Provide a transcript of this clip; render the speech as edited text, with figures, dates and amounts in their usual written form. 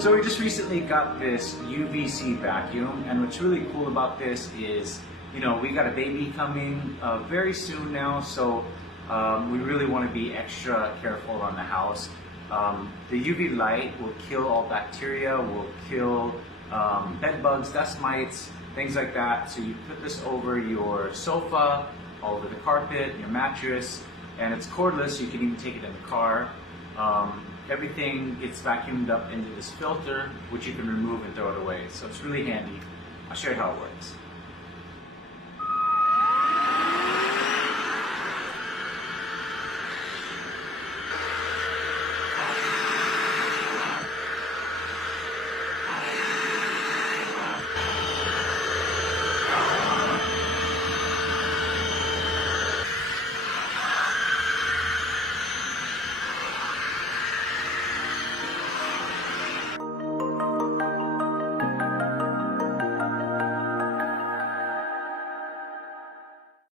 So we just recently got this UVC vacuum, and what's really cool about this is, you know, we got a baby coming very soon now, so we really want to be extra careful around the house. The UV light will kill all bacteria, will kill bed bugs, dust mites, things like that. So you put this over your sofa, all over the carpet, your mattress, and it's cordless, so you can even take it in the car. Everything gets vacuumed up into this filter, which you can remove and throw it away. So it's really handy. I'll show you how it works.